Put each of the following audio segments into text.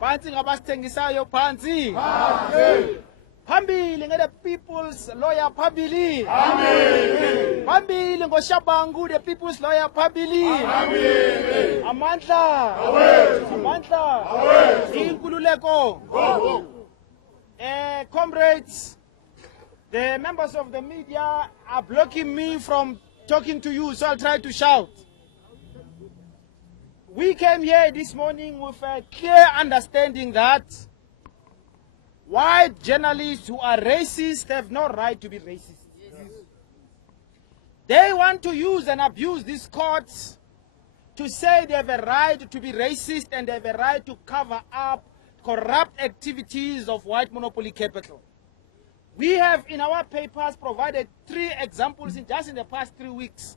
Phansi ngabasithengisayo phansi. Phambili ngeke people's lawyer phambili. Phambili ngoshabangu the people's lawyer phambili. Amandla. Amandla. Inkululeko. Comrades, the members of the media are blocking me from talking to you, so I'll try to shout. We came here this morning with a clear understanding that white journalists who are racist have no right to be racist. They want to use and abuse these courts to say they have a right to be racist and they have a right to cover up corrupt activities of white monopoly capital. We have in our papers provided 3 examples just in the past 3 weeks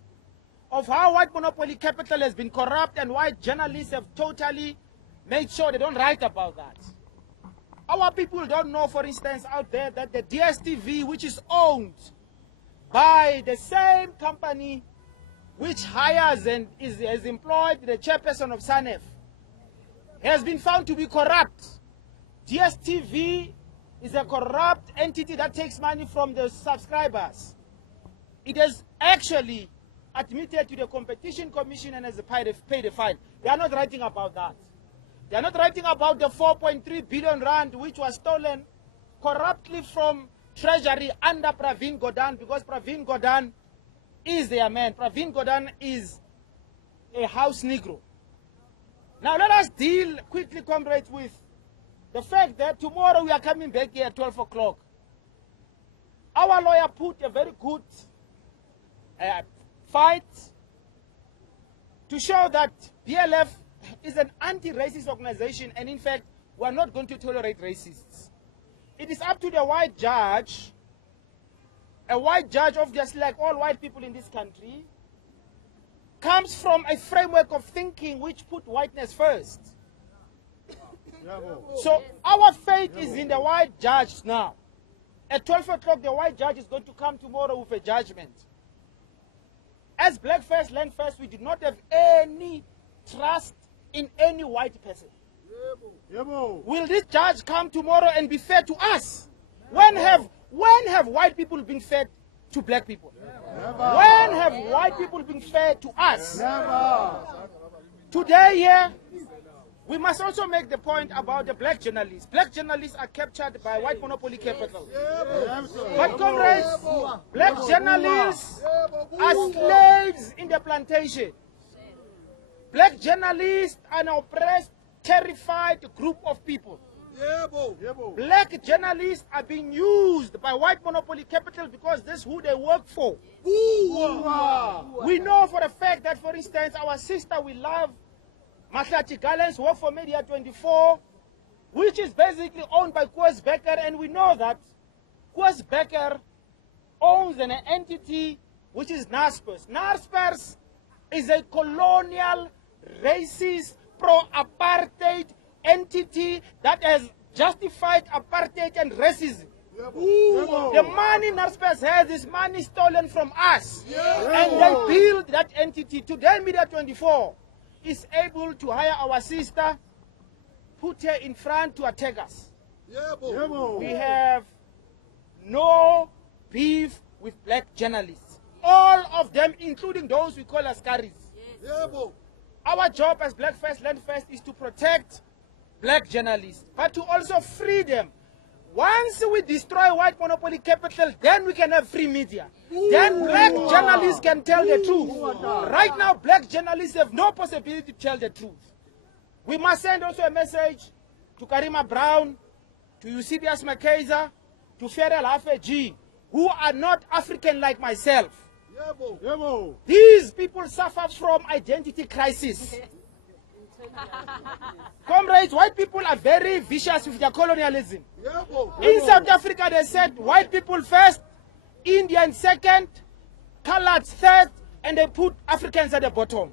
of how white monopoly capital has been corrupt and white journalists have totally made sure they don't write about that. Our people don't know, for instance, out there that the DSTV, which is owned by the same company which hires and has employed the chairperson of Sanef, has been found to be corrupt. DSTV is a corrupt entity that takes money from the subscribers. It has actually admitted to the Competition Commission and has paid a fine. They are not writing about that. They are not writing about the 4.3 billion rand which was stolen corruptly from Treasury under Pravin Gordhan, because Pravin Gordhan is their man. Pravin Gordhan is a house Negro. Now let us deal quickly, comrades, with the fact that tomorrow we are coming back here at 12 o'clock. Our lawyer put a very good fight to show that BLF is an anti-racist organization, and in fact, we are not going to tolerate racists. It is up to the white judge, a white judge, obviously like all white people in this country, comes from a framework of thinking which put whiteness first. So our faith is in the white judge now. At 12 o'clock, the white judge is going to come tomorrow with a judgment. As Black First, Land First, we did not have any trust in any white person. Will this judge come tomorrow and be fair to us? When have white people been fair to black people? When have white people been fair to us? Today here, we must also make the point about the black journalists. Black journalists are captured by white monopoly capital. But comrades, black journalists are slaves in the plantation. Black journalists are an oppressed, terrified group of people. Black journalists are being used by white monopoly capital because that's who they work for. We know for a fact that, for instance, our sister we love, Mahlati Gallens, work for Media 24, which is basically owned by Koos Becker, and we know that Koos Becker owns an entity which is Naspers. Naspers is a colonial, racist, pro-apartheid entity that has justified apartheid and racism. The money Naspers has is money stolen from us. And they build that entity. Today, Media 24 is able to hire our sister, put her in front to attack us. We have no beef with black journalists. All of them, including those we call Askaris. Our job as Black First, Land First is to protect black journalists, but to also free them. Once we destroy white monopoly capital, then we can have free media. Then black journalists can tell the truth. Right now, black journalists have no possibility to tell the truth. We must send also a message to Karima Brown, to Eusebius Makeza, to Ferrell Hafeji, who are not African like myself. These people suffer from identity crisis. Comrades, white people are very vicious with their colonialism. In South Africa, they said white people first, Indians second, coloureds third, and they put Africans at the bottom.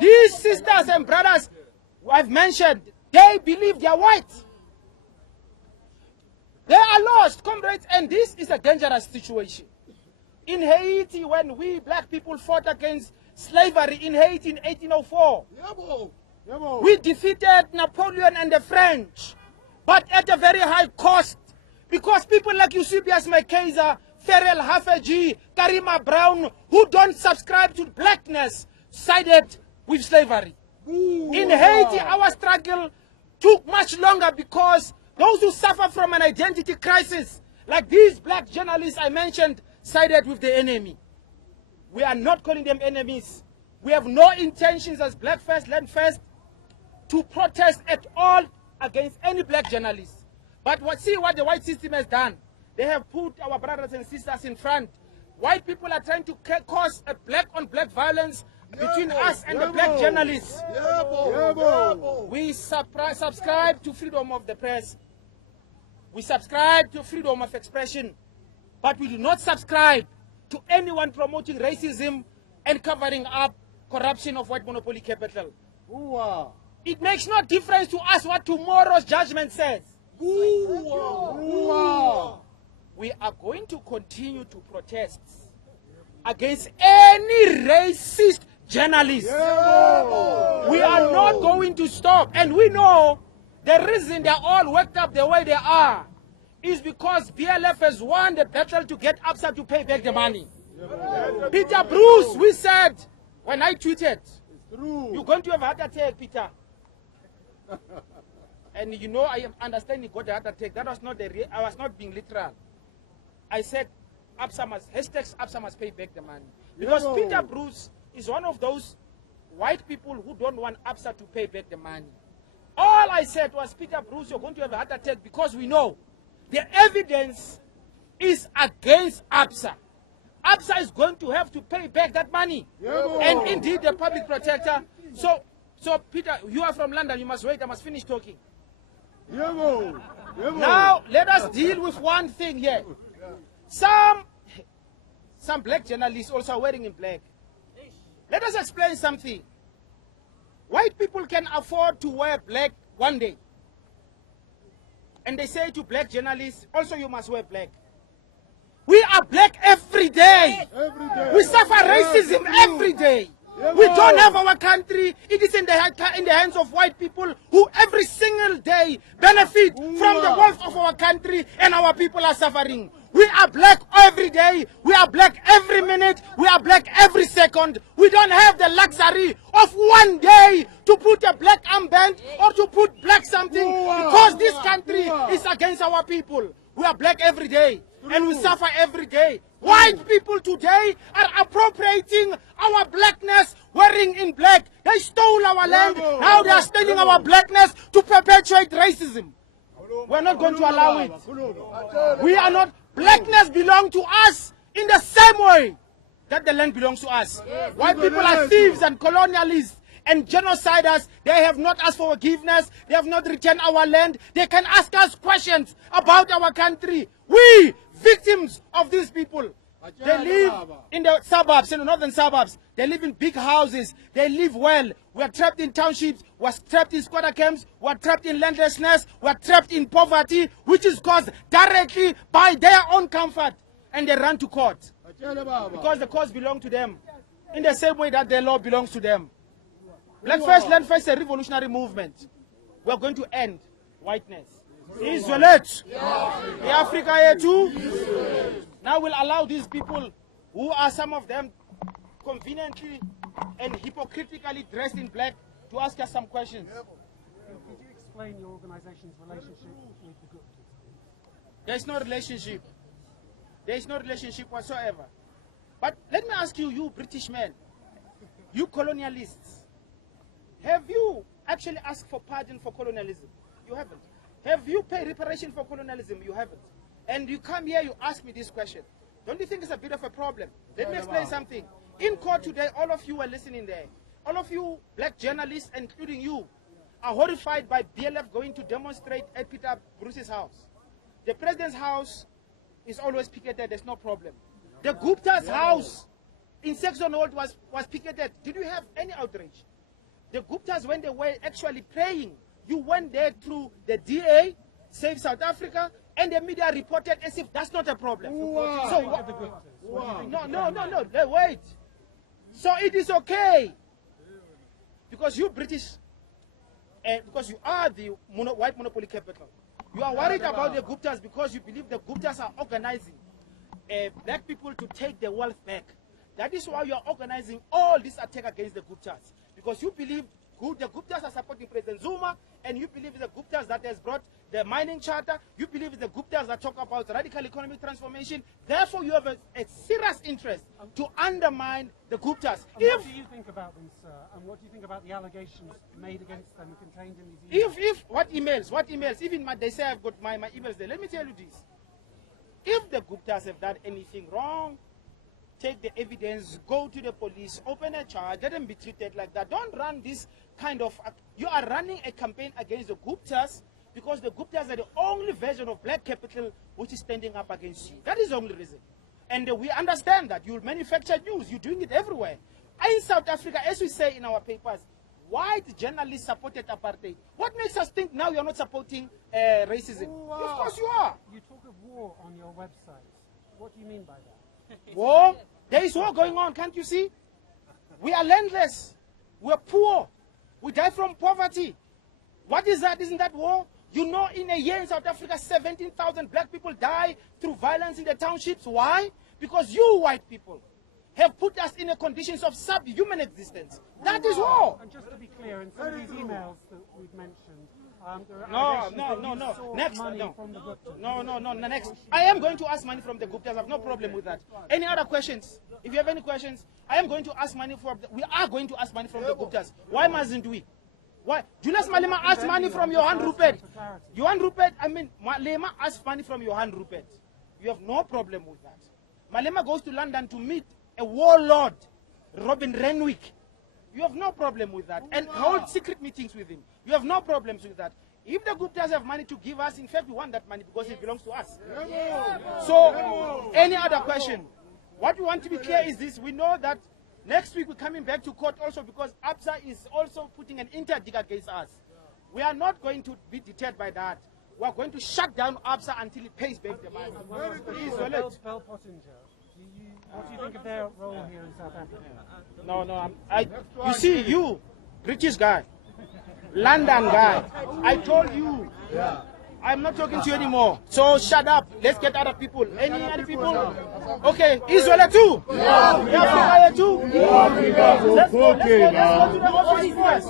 These sisters and brothers I've mentioned, they believe they are white. They are lost, comrades, and this is a dangerous situation. In Haiti, when we black people fought against slavery in Haiti in 1804, We defeated Napoleon and the French, but at a very high cost, because people like Eusebius Mckenzie, Ferrell Hafeji, Karima Brown, who don't subscribe to blackness, sided with slavery. In Haiti, our struggle took much longer because those who suffer from an identity crisis, like these black journalists I mentioned, sided with the enemy. We are not calling them enemies. We have no intentions as Black First, Land First to protest at all against any black journalist. But see what the white system has done. They have put our brothers and sisters in front. White people are trying to cause a black-on-black violence between us and the black journalists. We subscribe to freedom of the press. We subscribe to freedom of expression. But we do not subscribe to anyone promoting racism and covering up corruption of white monopoly capital. It makes no difference to us what tomorrow's judgment says. We are going to continue to protest against any racist journalist. We are not going to stop. And we know the reason they're all worked up the way they are is because BLF has won the battle to get ABSA to pay back the money. Peter Bruce, we said, when I tweeted, you're going to have a heart attack, Peter. And you know, I understand you got a heart attack. That was not I was not being literal. I said, ABSA must pay back the money. Because Peter Bruce is one of those white people who don't want ABSA to pay back the money. All I said was, Peter Bruce, you're going to have a heart attack because we know the evidence is against ABSA. ABSA is going to have to pay back that money. And indeed, the public protector. So Peter, you are from London. You must wait. I must finish talking. Now, let us deal with one thing here. Some black journalists also are wearing in black. Let us explain something. White people can afford to wear black one day. And they say to black journalists, also you must wear black. We are black every day. We suffer racism every day. We don't have our country. It is in the hands of white people who every single day benefit from the wealth of our country, and our people are suffering. We are black every day. We are black every minute. We are black every second. We don't have the luxury of one day to put a black armband or to put black something because this country is against our people. We are black every day and we suffer every day. White people today are appropriating our blackness, wearing in black. They stole our land. Now they are stealing our blackness to perpetuate racism. We're not going to allow it. We are not. Blackness belongs to us in the same way that the land belongs to us. White people are thieves and colonialists and genociders. They have not asked for forgiveness. They have not returned our land. They can ask us questions about our country. We, victims of these people, they live in the suburbs, in the northern suburbs. They live in big houses. They live well. We are trapped in townships. We are trapped in squatter camps. We are trapped in landlessness. We are trapped in poverty, which is caused directly by their own comfort. And they run to court because the courts belong to them in the same way that their law belongs to them. Black First, Land First is a revolutionary movement. We are going to end whiteness. Isolate. The Africa here too. Now we'll allow these people, who are some of them conveniently and hypocritically dressed in black, to ask us some questions. Could you explain your organization's relationship with the Guptas? There is no relationship. There is no relationship whatsoever. But let me ask you, you British men, you colonialists, have you actually asked for pardon for colonialism? You haven't. Have you paid reparation for colonialism? You haven't. And you come here, you ask me this question. Don't you think it's a bit of a problem? Let me explain something. In court today, all of you are listening there. All of you black journalists, including you, are horrified by BLF going to demonstrate at Peter Bruce's house. The president's house is always picketed, there's no problem. The Gupta's house in Saxon Old was picketed. Did you have any outrage? The Guptas, when they were actually praying, you went there through the DA, Save South Africa, and the media reported as if that's not a problem. So no, wait. So it is okay. Because you British because you are the white monopoly capital. You are worried about the Guptas because you believe the Guptas are organizing black people to take their wealth back. That is why you are organizing all this attack against the Guptas. Because you believe the Guptas are supporting President Zuma, and you believe the Guptas that has brought the mining charter, you believe the Guptas that talk about radical economic transformation. Therefore, you have a serious interest to undermine the Guptas. And what do you think about them, sir? And what do you think about the allegations made against them contained in these emails? What emails? Even they say I've got my emails there. Let me tell you this. If the Guptas have done anything wrong, take the evidence, go to the police, open a charge, let them be treated like that. Don't run this kind of... You are running a campaign against the Guptas because the Guptas are the only version of black capital which is standing up against you. That is the only reason. And we understand that. You'll manufacture news. You're doing it everywhere. In South Africa, as we say in our papers, white journalists supported apartheid. What makes us think now you're not supporting racism? Of course you are. You talk of war on your website. What do you mean by that? War? There is war going on, can't you see? We are landless. We're poor. We die from poverty. What is that? Isn't that war? You know, in a year in South Africa, 17,000 black people die through violence in the townships. Why? Because you white people have put us in a conditions of subhuman existence. That is war. And just to be clear, in some of these emails that we've mentioned, there No. are next, from the Guptas. Next. I am going to ask money from the Guptas. I have no problem with that. Any other questions? If you have any questions, I am going to ask money from. We are going to ask money from the Guptas. Why mustn't we? Why? Julius Malema asked money from Johan Rupert. Johan Rupert, Malema asked money from Johan Rupert. You have no problem with that. Malema goes to London to meet a warlord, Robin Renwick. You have no problem with that. And hold secret meetings with him. You have no problems with that. If the Guptas have money to give us, in fact, we want that money because it belongs to us. So, any other question? What we want to be clear is this. We know that next week we're coming back to court also because ABSA is also putting an interdict against us. We are not going to be deterred by that. We are going to shut down ABSA until it pays back the money. Bell Pottinger. What do you think of their role here in South Africa? No, you see, you, British guy, London guy, I told you, I'm not talking to you anymore. So shut up. Let's get other people. Any other people? Okay, Israel too? Africa too? Let's go to the office first.